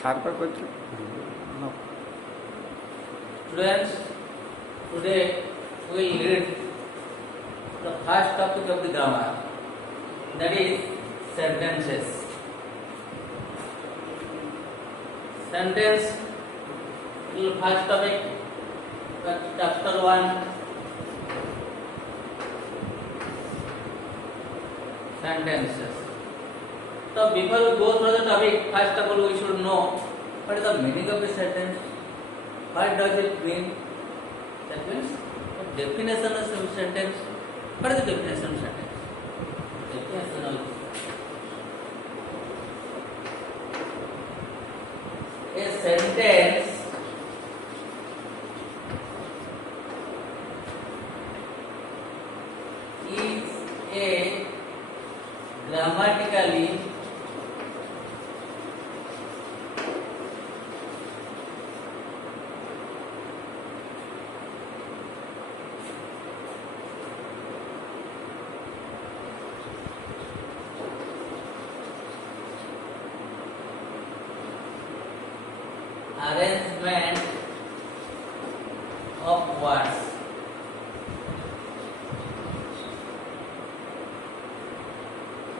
Sharper question? No. Students, today we will read the first topic of the grammar, that is sentences. Sentence, first topic, chapter 1. Sentences. So before we go through the topic, first of all we should know what is the meaning of the sentence. What does it mean? That means the definition of sentence. What is the definition of sentence? Definition of a sentence is a grammatically arrangement of words.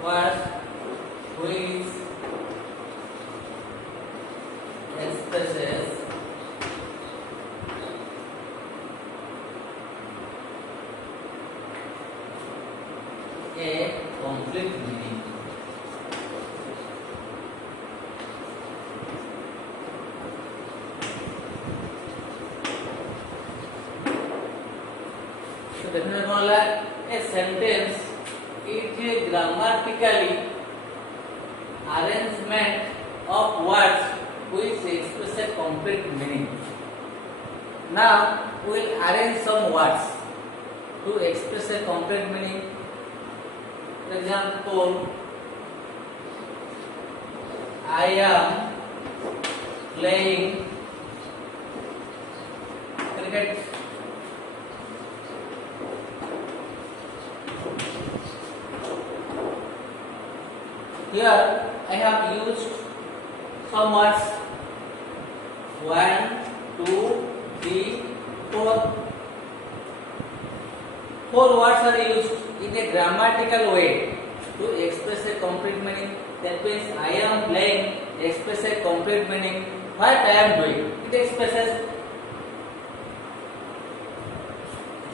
Words which expresses a complete meaning. So definitely a sentence is a grammatically arrangement of words which express a complete meaning. Now we will arrange some words to express a complete meaning. For example, I am playing cricket. Here I have used some words 1, 2, 3, 4. 4 words are used in a grammatical way to express a complete meaning. That means I am playing express a complete meaning. What I am doing, it expresses.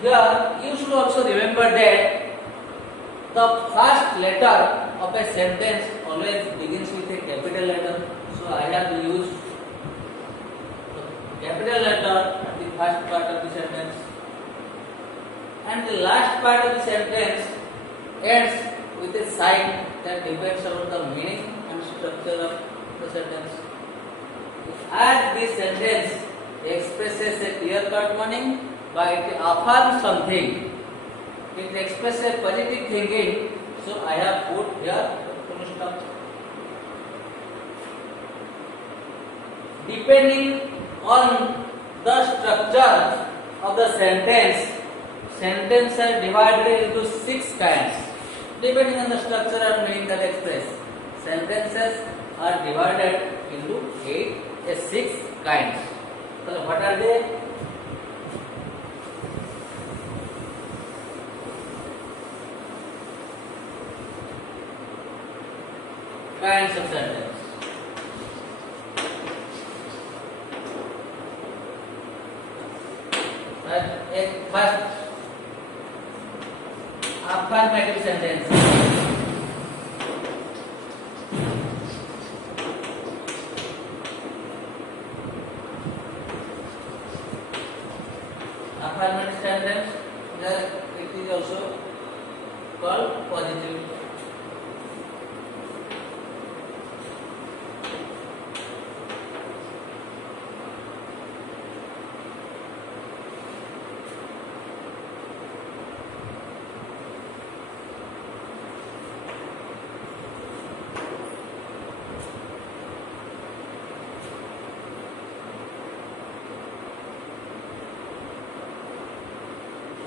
Here you should also remember that the first letter of a sentence always begins with a capital letter. So I have used the capital letter at the first part of the sentence, and the last part of the sentence ends with a sign that depends on the meaning and structure of the sentence. As this sentence expresses a clear-cut meaning, but it affirms something, it expresses positive thinking, so I have put here full stop. Depending on the structure of the sentence, sentences are divided into 6 kinds. Depending on the structure and meaning that express, sentences are divided into 6 kinds. So what are they? Kinds of sentence. First, affirmative sentence. Affirmative sentence, it is also called positive.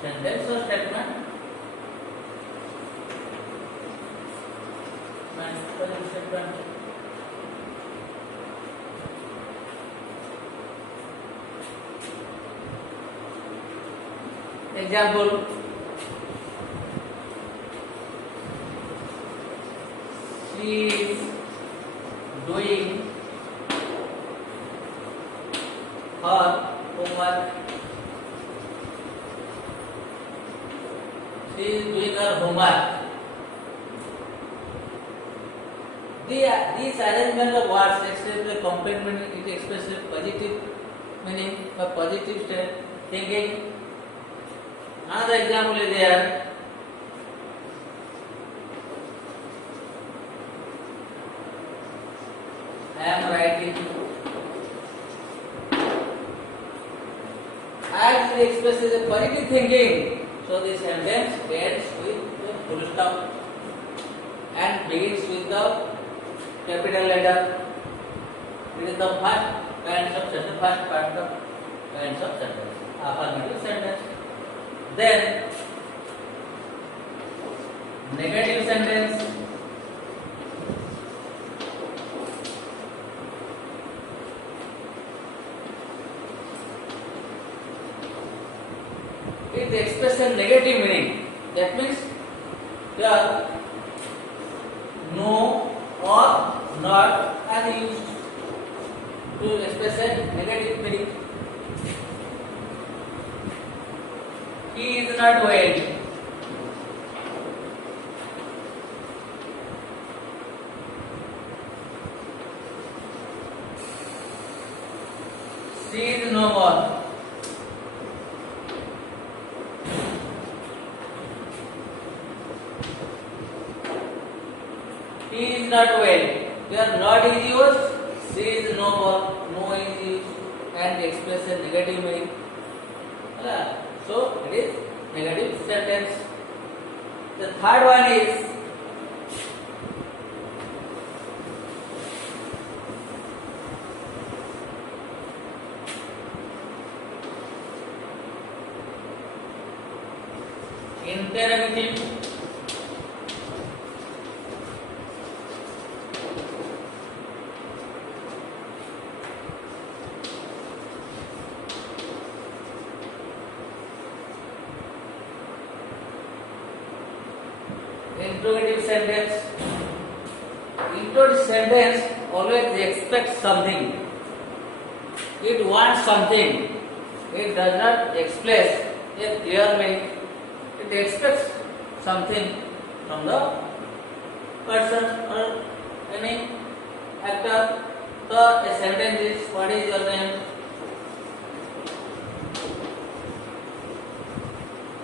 Sentence or statement? Statement. Example, she is doing her homework. She is doing her homework. This arrangement of words expresses the complement, it expresses positive meaning or positive state thinking. Another example is there. I am writing. As it expresses a positive thinking, so this sentence ends with a full stop and begins with the capital letter. It is the first kinds of sentence, first part of kinds of sentence, affirmative sentence. Then negative sentence. It expresses negative meaning. That means here no or not are used to express a negative meaning. He is not well. She is no more. He is not well. Here not is used, she is no more, no is used and express a negative meaning. So it is negative sentence. The third one is interrogative. Interrogative sentence. Interrogative sentence always expects something. It wants something. It does not express a clear meaning. It expects something from the person or any actor. So a sentence is, what is your name?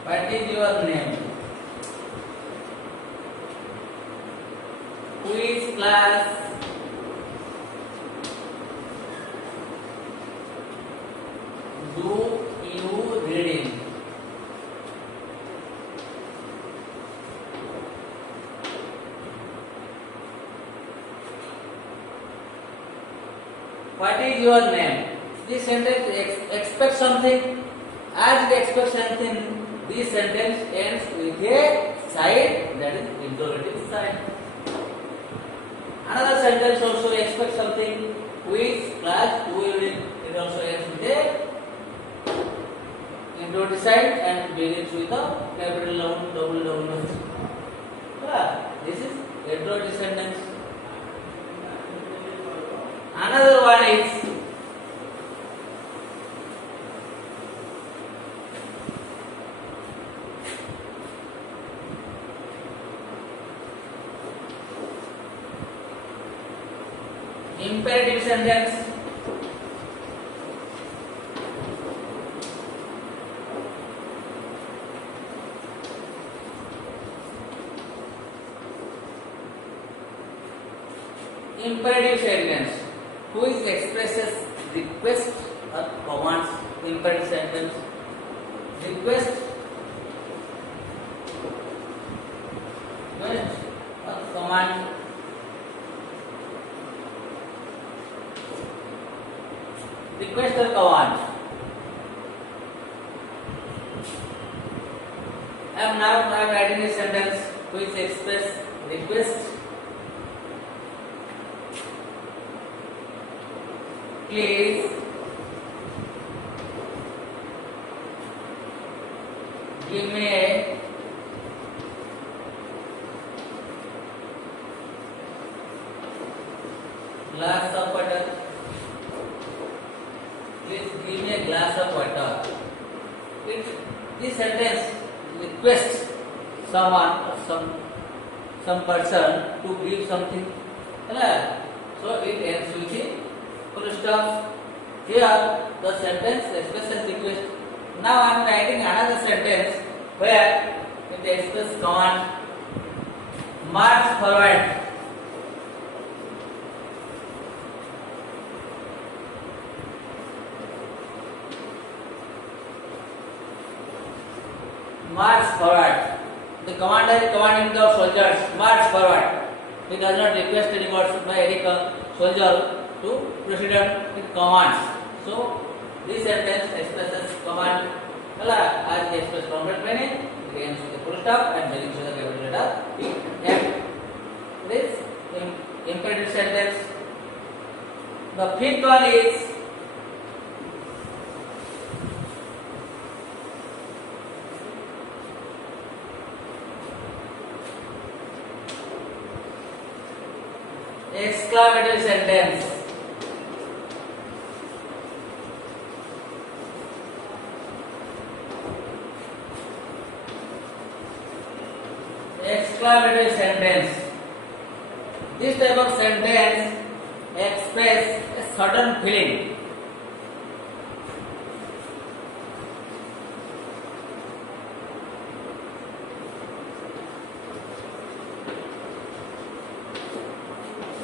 What is your name? Quiz class. Do you reading? What is your name? This sentence expects something. As it expects something, this sentence ends with a sign, that is interrogative sign. Another sentence also expects something. Quiz class, do you read? It also ends with a interrogative sign and begins with a capital noun, double noun. This is interrogative sentence. Another one is imperative sentence. Imperative sentence, which expresses request or commands. Imperative sentence, request or command. Request or command. I am now writing a sentence which expresses request. Please give me a glass of water. Please give me a glass of water. This sentence requests someone, some person to give something. So it ends with the full stop. Here the sentence expresses request. Now I am writing another sentence where it expresses command. March forward. March forward. The commander is commanding the soldiers. March forward. He does not request any words by any soldier to proceed with commands. So this sentence expresses command. As the express complex meaning, it ends with a full stop and begins with a capital letter P F. This imperative sentence. The fifth one is exclamatory sentence. Exclamatory sentence. This type of sentence expresses a sudden feeling.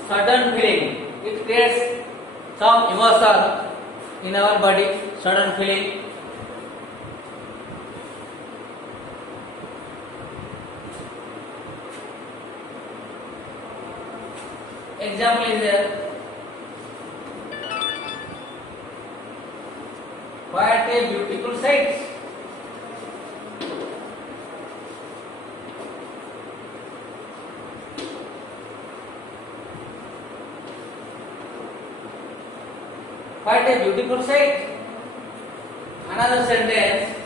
Sudden feeling. It creates some emotion in our body. Sudden feeling. Example is there. What a beautiful sight. What a beautiful sight. Another sentence.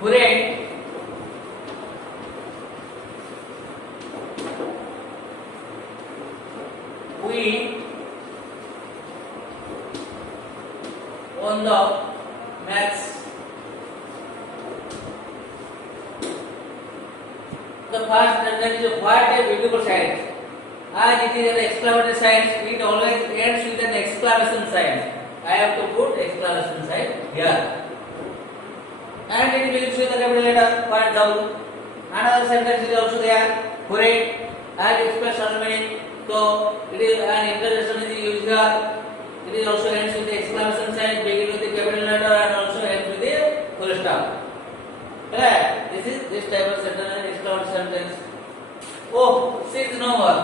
Hooray. We won the match. The first sentence is what a beautiful sight. As it is an exclamatory sign, it always ends with an exclamation sign. I have to put exclamation sign here. And it begins with a capital letter point down. Another sentence is also there. Hooray. And express certain meaning. So it is an interjection is used here. It is also ends with the exclamation sign, begin with the capital letter and also ends with the full stop. Right? This is this type of sentence, exclamatory sentence. Oh, she is no more.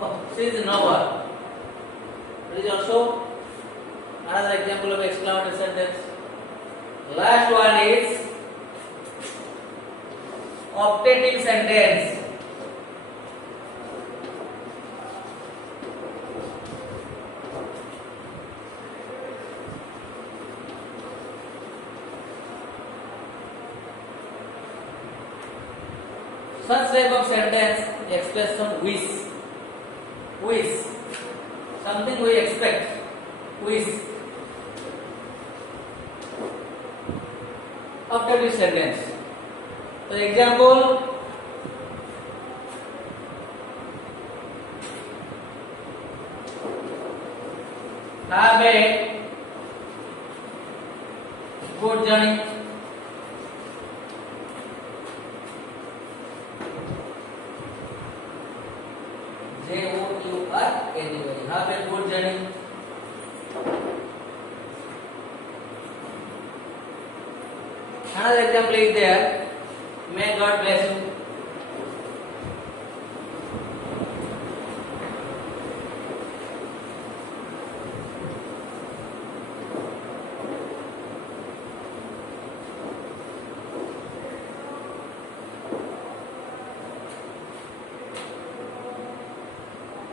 Oh, she is no more. It is also another example of exclamatory sentence. Last one is optative sentence. Such type of sentence express some wish. Wish. Something we expect. Wish. Optative sentence. For example, have a good journey. J-O-U-R-N-E-Y. Have a good journey. Another example is there. May God bless you.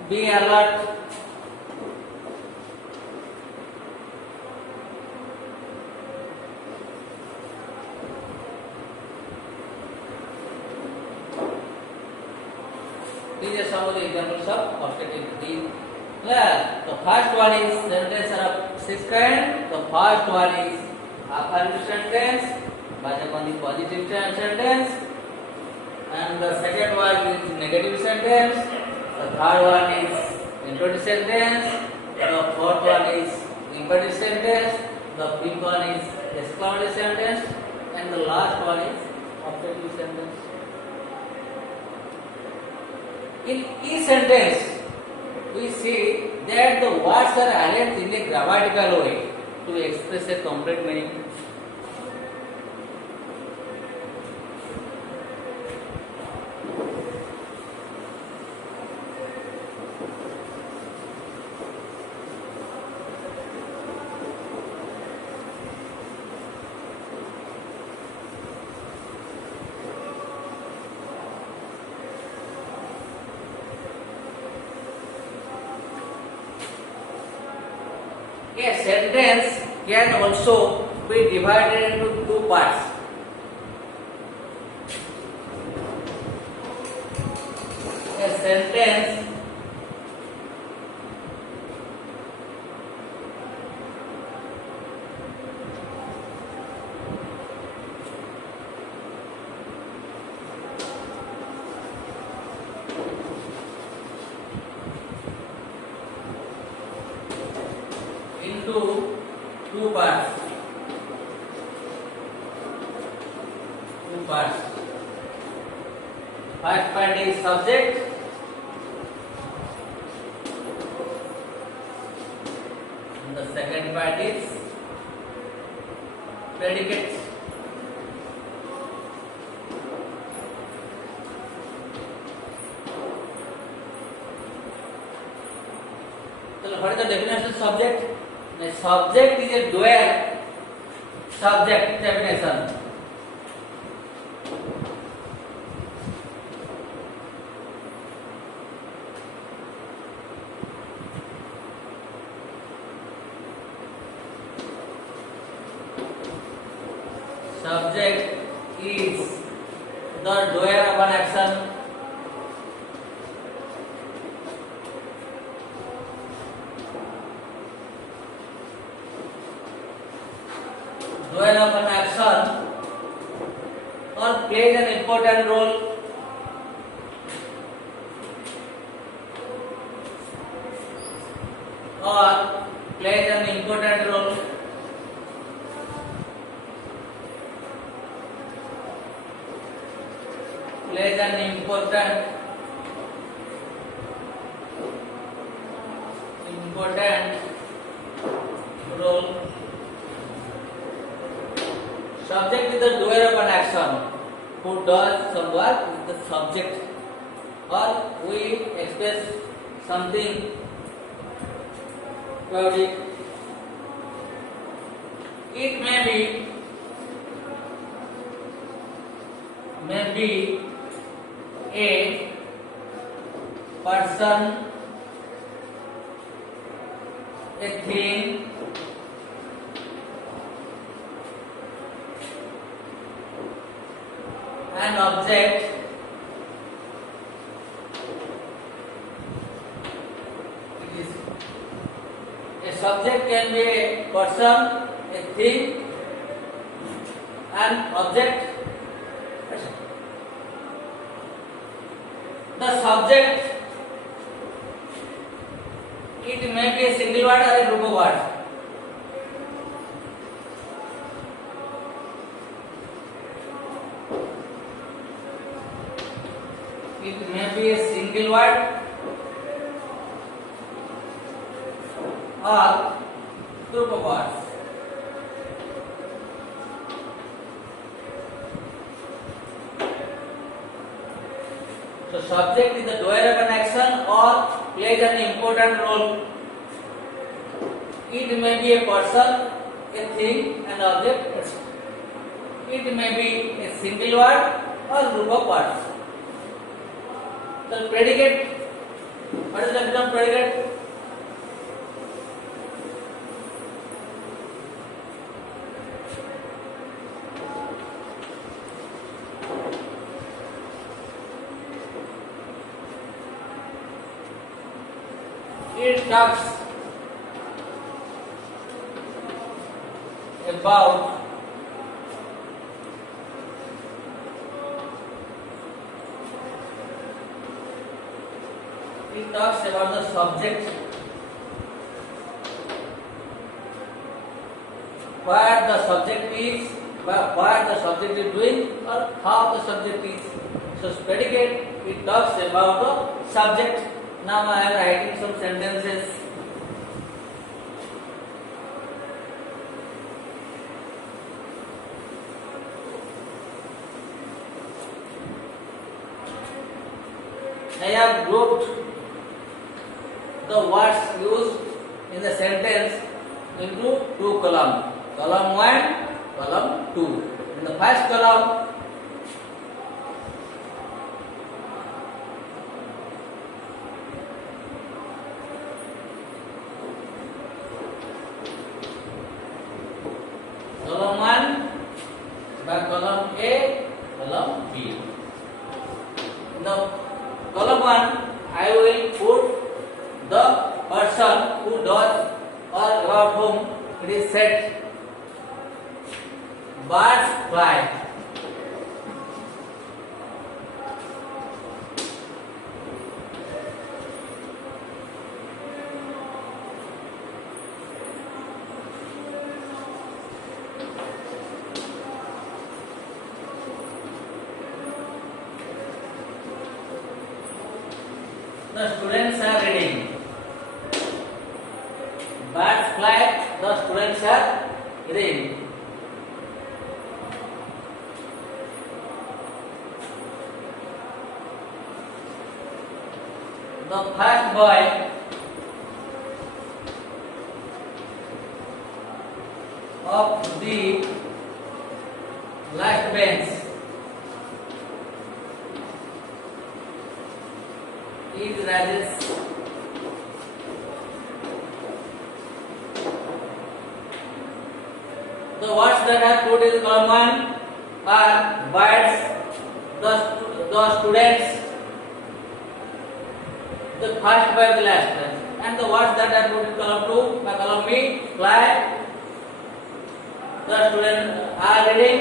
Be alert. These are some of the examples of objective D. The first one is sentence of six kind. The first one is affirmative sentence, based on the positive sentence, and the second one is negative sentence. The third one is interrogative sentence. The fourth one is imperative sentence. The fifth one is exclamative sentence, and the last one is objective sentence. In each sentence, we see that the words are arranged in a grammatical way to express a complete meaning. A sentence can also be divided into two parts. A sentence into two parts. First part is subject, and the second part is predicate. So what is the definition of subject? The subject is a dual subject definition. Subject is the doer of an action. Doer of an action or plays an important role. Or plays an important role. Plays an important role. Subject is the doer of an action who does some work with the subject, or we express something about it. It may be a person, a thing, an object, it is a subject can be a person, a thing, an object. The subject, it may be a single word or a group of words. It may be a single word or group of words. So subject is the doer of an action or plays an important role. It may be a person, a thing, an object. It may be a single word or group of words. The predicate, what is the become predicate. It talks about the subject, what the subject is, what the subject is doing, or how the subject is. So predicate, it talks about the subject. Now I am writing some sentences. I have grouped the words used in the sentence into two columns. Column 1, column 2. In the first column, column 1, by column A, column B. In the column 1, I will put the person who does or about whom it is said. Birds fly. The students are reading. Birds fly, the students are reading. The first boy of the last bench is Rajesh. The words that I put in column 1 are birds, the students, the first by the last bench, and the words that I put in column 2 by column B, fly, the students are reading.